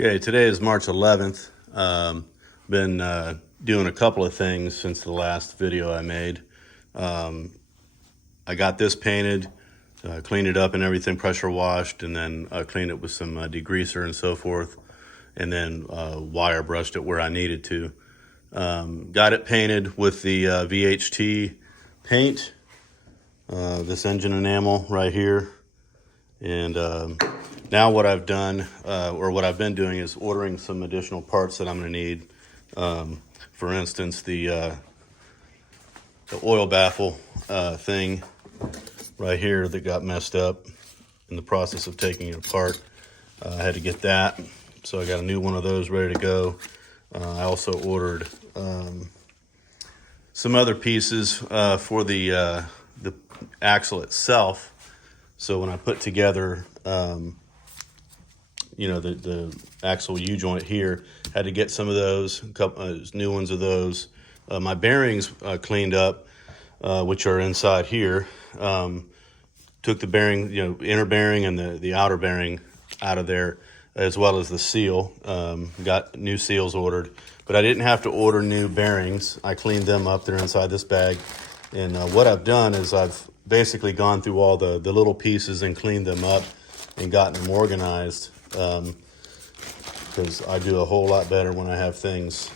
Okay, today is March 11th. Been doing a couple of things since the last video I made. I got this painted, cleaned it up and everything, pressure washed, and then cleaned it with some degreaser and so forth, and then wire brushed it where I needed to. Got it painted with the VHT paint, this engine enamel right here. And now what I've done, or what I've been doing, is ordering some additional parts that I'm going to need. For instance, the oil baffle thing right here that got messed up in the process of taking it apart. I had to get that, so I got a new one of those ready to go. I also ordered some other pieces for the axle itself. So when I put together, the axle U-joint here, had to get some of those, a couple new ones of those. My bearings cleaned up, which are inside here. Took the bearing, inner bearing and the outer bearing out of there, as well as the seal. Got new seals ordered, but I didn't have to order new bearings. I cleaned them up. They're inside this bag. And what I've done is I've basically gone through all the little pieces and cleaned them up and gotten them organized, because I do a whole lot better when I have things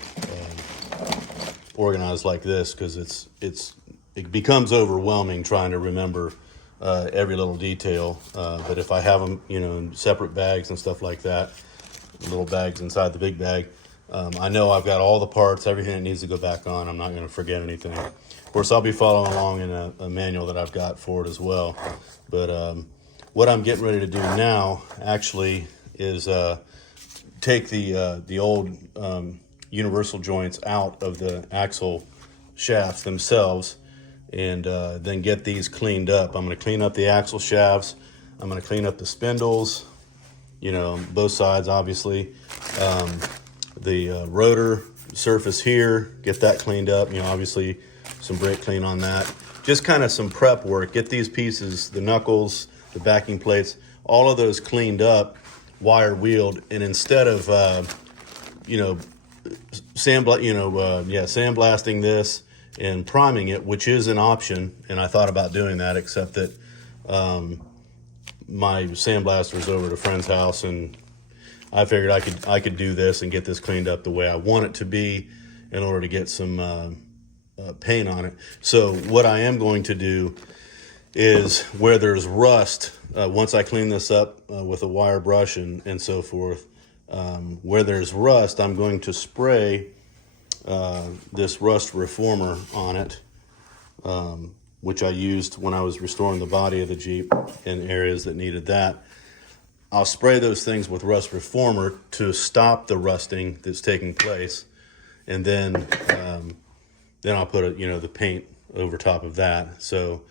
organized like this, because it becomes overwhelming trying to remember every little detail. But if I have them, in separate bags and stuff like that, little bags inside the big bag, I know I've got all the parts, everything that needs to go back on. I'm not going to forget anything. Of course, I'll be following along in a manual that I've got for it as well. But what I'm getting ready to do now actually is take the old universal joints out of the axle shafts themselves, and then get these cleaned up. I'm going to clean up the axle shafts. I'm going to clean up the spindles, both sides, obviously. The rotor surface here, get that cleaned up, obviously some brake clean on that. Just kind of some prep work. Get these pieces, the knuckles, the backing plates, all of those cleaned up, wire wheeled, and instead of sandblasting this and priming it, which is an option, and I thought about doing that, except that my sandblaster is over at a friend's house, and I figured I could do this and get this cleaned up the way I want it to be in order to get some paint on it. So what I am going to do is, where there's rust, once I clean this up with a wire brush and so forth, where there's rust, I'm going to spray this rust reformer on it, which I used when I was restoring the body of the Jeep in areas that needed that. I'll spray those things with rust reformer to stop the rusting that's taking place, and then I'll put the paint over top of that. So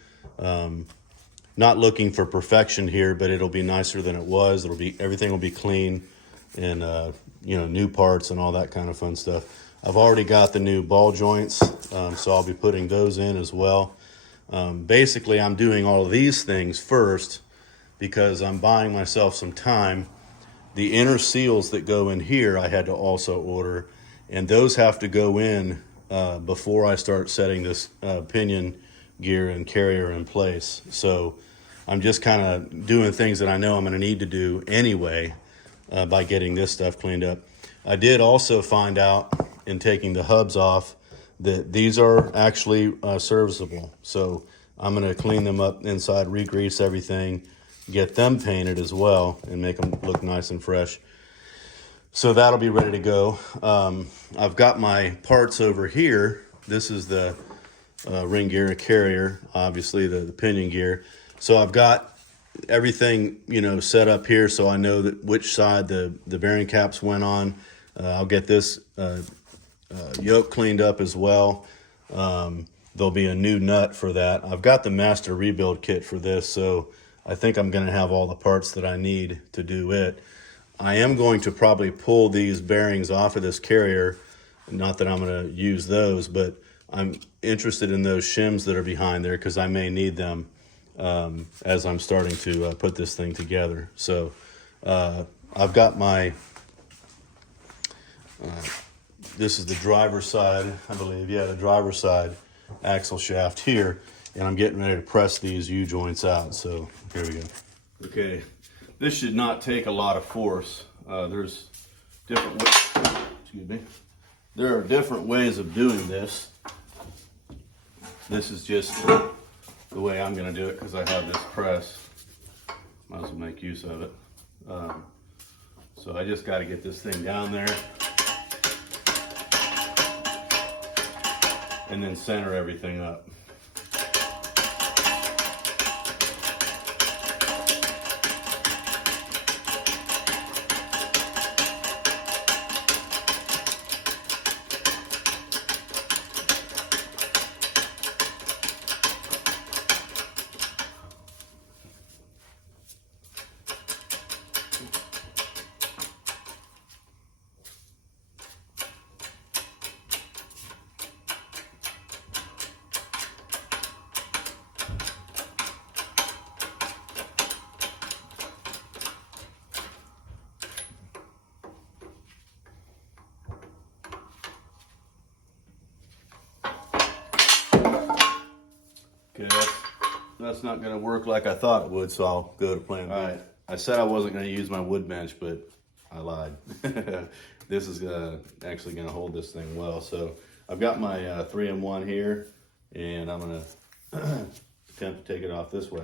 not looking for perfection here, but it'll be nicer than it was. Everything will be clean, and new parts and all that kind of fun stuff. I've already got the new ball joints, so I'll be putting those in as well. Basically, I'm doing all of these things first because I'm buying myself some time. The inner seals that go in here I had to also order, and those have to go in before I start setting this pinion gear and carrier in place. So I'm just kind of doing things that I know I'm going to need to do anyway by getting this stuff cleaned up. I did also find out, in taking the hubs off, that these are actually serviceable. So I'm going to clean them up inside, re-grease everything, get them painted as well, and make them look nice and fresh. So that'll be ready to go. I've got my parts over here. This is the ring gear carrier, obviously the pinion gear. So I've got everything set up here, so I know that which side the bearing caps went on. I'll get this yoke cleaned up as well. There'll be a new nut for that. I've got the master rebuild kit for this, so I think I'm going to have all the parts that I need to do it. I am going to probably pull these bearings off of this carrier. Not that I'm going to use those, but I'm interested in those shims that are behind there, because I may need them as I'm starting to put this thing together. So I've got my This is the driver's side, I believe. Yeah, the driver's side axle shaft here. And I'm getting ready to press these U-joints out. So here we go. Okay, this should not take a lot of force. There's different ways, excuse me. There are different ways of doing this. This is just the way I'm gonna do it because I have this press. Might as well make use of it. So I just gotta get this thing down there and then center everything up. Okay, that's not going to work like I thought it would, so I'll go to plan B. All right, I said I wasn't going to use my wood bench, but I lied. This is actually going to hold this thing well. So I've got my 3-in-1 here, and I'm going to attempt to take it off this way.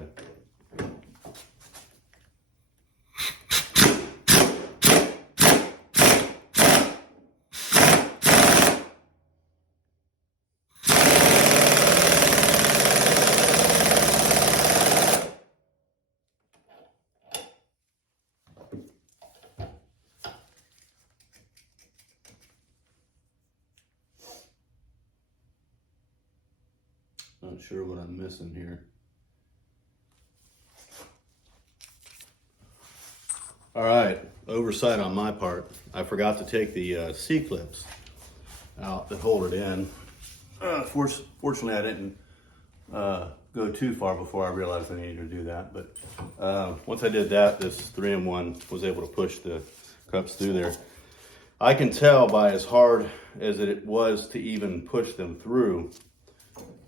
Not sure what I'm missing here. All right, oversight on my part. I forgot to take the C-clips out that hold it in. Fortunately, I didn't go too far before I realized I needed to do that. But once I did that, this 3-in-1 was able to push the cups through there. I can tell by as hard as it was to even push them through.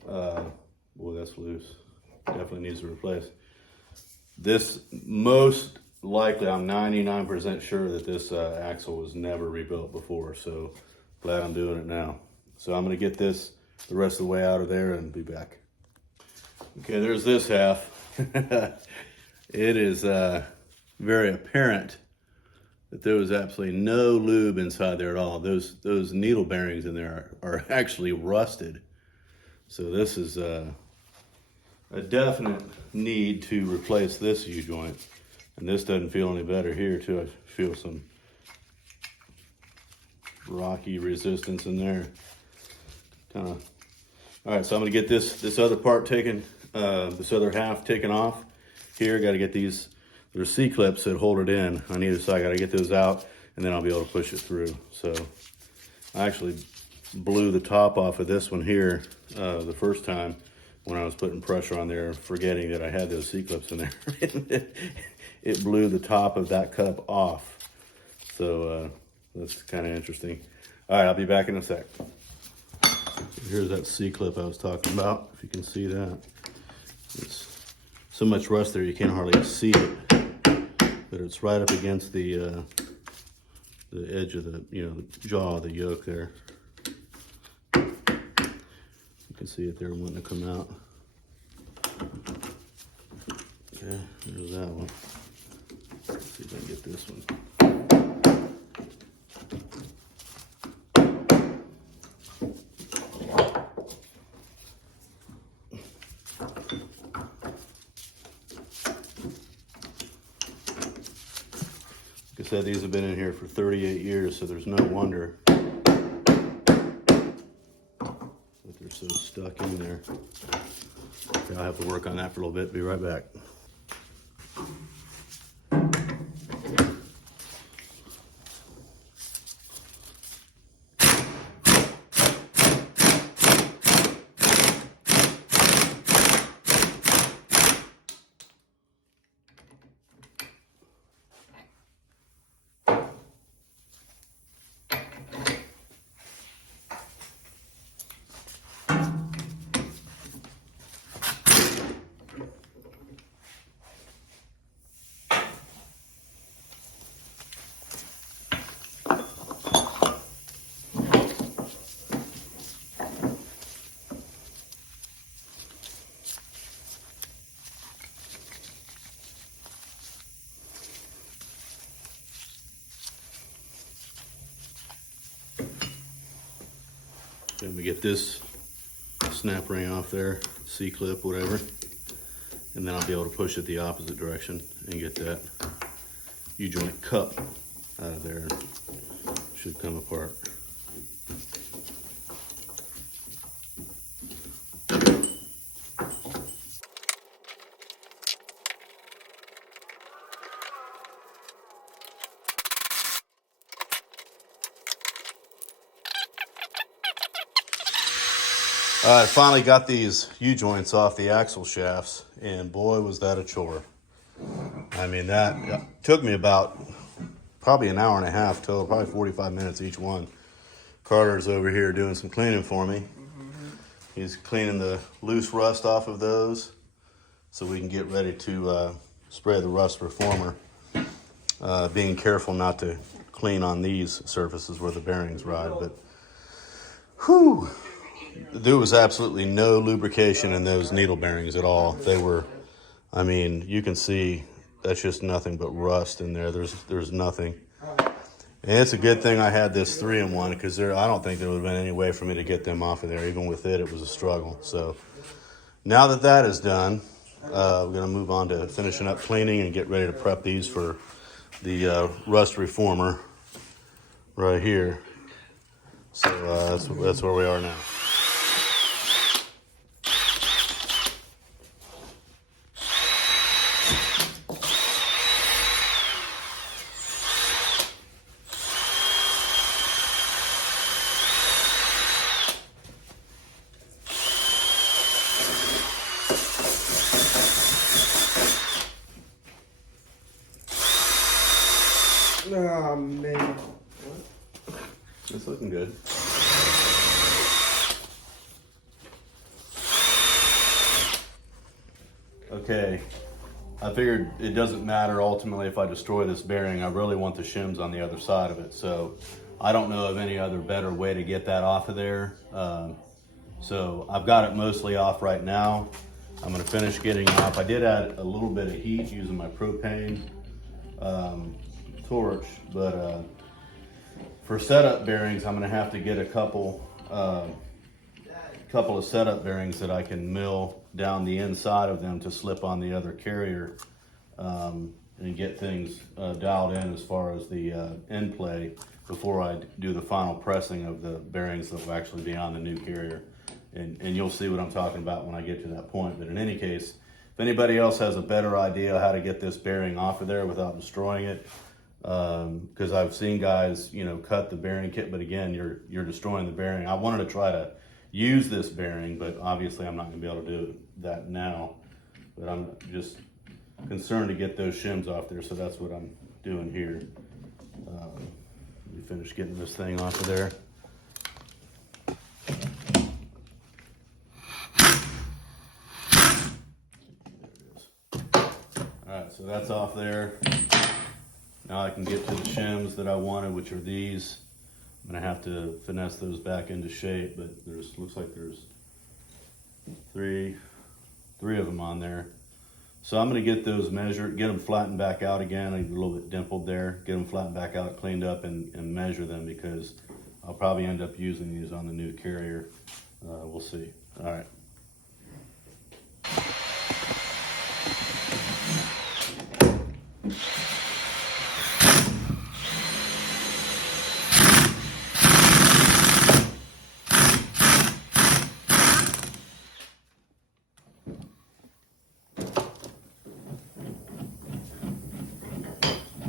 Boy, that's loose. Definitely needs to replace. This, most likely, I'm 99% sure that this axle was never rebuilt before, so glad I'm doing it now. So I'm gonna get this the rest of the way out of there and be back. Okay, there's this half. It is very apparent that there was absolutely no lube inside there at all. Those needle bearings in there are actually rusted. So this is a definite need to replace this U-joint. And this doesn't feel any better here too. I feel some rocky resistance in there. All right, so I'm gonna get this other part taken, this other half taken off. Here, gotta get these, there's C-clips that hold it in on either side. Gotta get those out and then I'll be able to push it through. So I actually blew the top off of this one here the first time when I was putting pressure on there, forgetting that I had those C-clips in there. It blew the top of that cup off. So that's kind of interesting. All right, I'll be back in a sec. Here's that C-clip I was talking about, if you can see that. It's so much rust there you can't hardly see it, but it's right up against the edge of the, the jaw of the yoke there. You can see it there wanting to come out. Okay, there's that one. Let's see if I can get this one. Like I said, these have been in here for 38 years, so there's no wonder that they're so stuck in there. Okay, I'll have to work on that for a little bit. Be right back. me get this snap ring off there, C-clip, whatever. And then I'll be able to push it the opposite direction and get that U-joint cup out of there. Should come apart. I finally got these U-joints off the axle shafts, and boy, was that a chore. I mean, that took me about probably an hour and a half total, probably 45 minutes each one. Carter's over here doing some cleaning for me. He's cleaning the loose rust off of those so we can get ready to spray the rust reformer. Being careful not to clean on these surfaces where the bearings ride, but whew. There was absolutely no lubrication in those needle bearings at all. They were, I mean, you can see that's just nothing but rust in there. There's nothing. And it's a good thing I had this 3-in-1 because I don't think there would have been any way for me to get them off of there. Even with it was a struggle. So now that that is done, we're going to move on to finishing up cleaning and get ready to prep these for the rust reformer right here. So that's where we are now. Oh man. What? It's looking good. Okay, I figured it doesn't matter ultimately if I destroy this bearing. I really want the shims on the other side of it. So I don't know of any other better way to get that off of there. So I've got it mostly off right now. I'm gonna finish getting it off. I did add a little bit of heat using my propane torch, but for setup bearings, I'm gonna have to get a couple of setup bearings that I can mill down the inside of them to slip on the other carrier and get things dialed in as far as the end play before I do the final pressing of the bearings that will actually be on the new carrier. And you'll see what I'm talking about when I get to that point. But in any case, if anybody else has a better idea how to get this bearing off of there without destroying it, because I've seen guys, cut the bearing kit, but again, you're destroying the bearing. I wanted to try to use this bearing, but obviously I'm not going to be able to do that now. But I'm just concerned to get those shims off there, so that's what I'm doing here. Let me finish getting this thing off of there. Alright, so that's off there. Now I can get to the shims that I wanted, which are these. I'm gonna have to finesse those back into shape, but looks like there's three of them on there. So I'm gonna get those measured, get them flattened back out again. I'm a little bit dimpled there. Get them flattened back out, cleaned up, and measure them because I'll probably end up using these on the new carrier. We'll see. All right.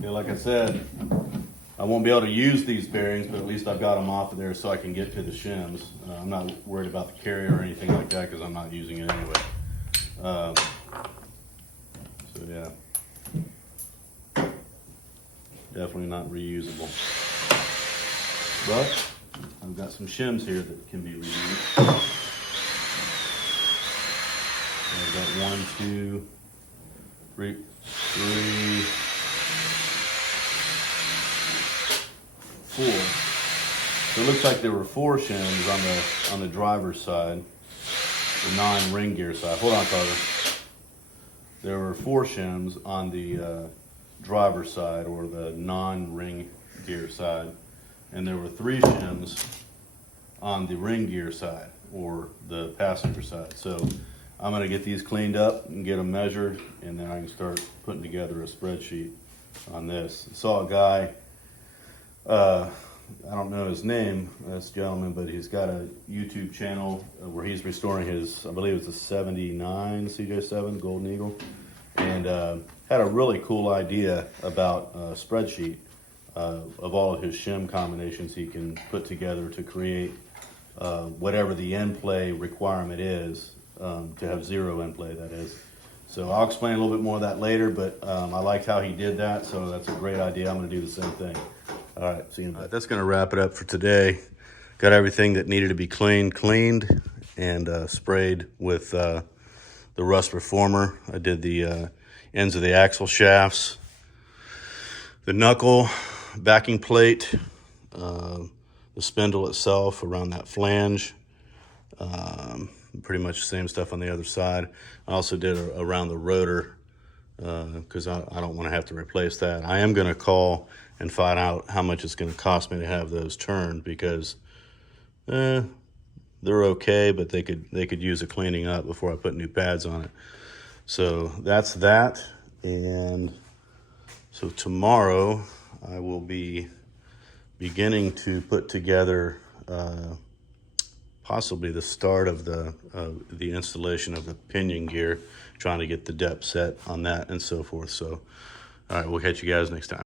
Like I said, I won't be able to use these bearings, but at least I've got them off of there so I can get to the shims. I'm not worried about the carrier or anything like that because I'm not using it anyway. So yeah, definitely not reusable. But I've got some shims here that can be reused. I've got 1, 2, 3. 4. So it looks like there were 4 shims on the driver's side, the non-ring gear side. Hold on, Carter. There were 4 shims on the driver's side, or the non-ring gear side, and there were 3 shims on the ring gear side or the passenger side. So I'm gonna get these cleaned up and get them measured, and then I can start putting together a spreadsheet on this. I saw a guy, I don't know his name, this gentleman, but he's got a YouTube channel where he's restoring his, I believe it's a 79 CJ7 Golden Eagle, and had a really cool idea about a spreadsheet of all of his shim combinations he can put together to create whatever the end play requirement is, to have zero end play, that is. So I'll explain a little bit more of that later, but I liked how he did that, so that's a great idea. I'm going to do the same thing. All right, see you in a bit. That's going to wrap it up for today. Got everything that needed to be cleaned, and sprayed with the Rust Reformer. I did the ends of the axle shafts, the knuckle, backing plate, the spindle itself around that flange. Pretty much the same stuff on the other side. I also did around the rotor because I don't want to have to replace that. I am going to call and find out how much it's going to cost me to have those turned, because they're okay, but they could use a cleaning up before I put new pads on it. So that's that. And so tomorrow I will be beginning to put together possibly the start of the installation of the pinion gear, trying to get the depth set on that and so forth. So, all right, we'll catch you guys next time.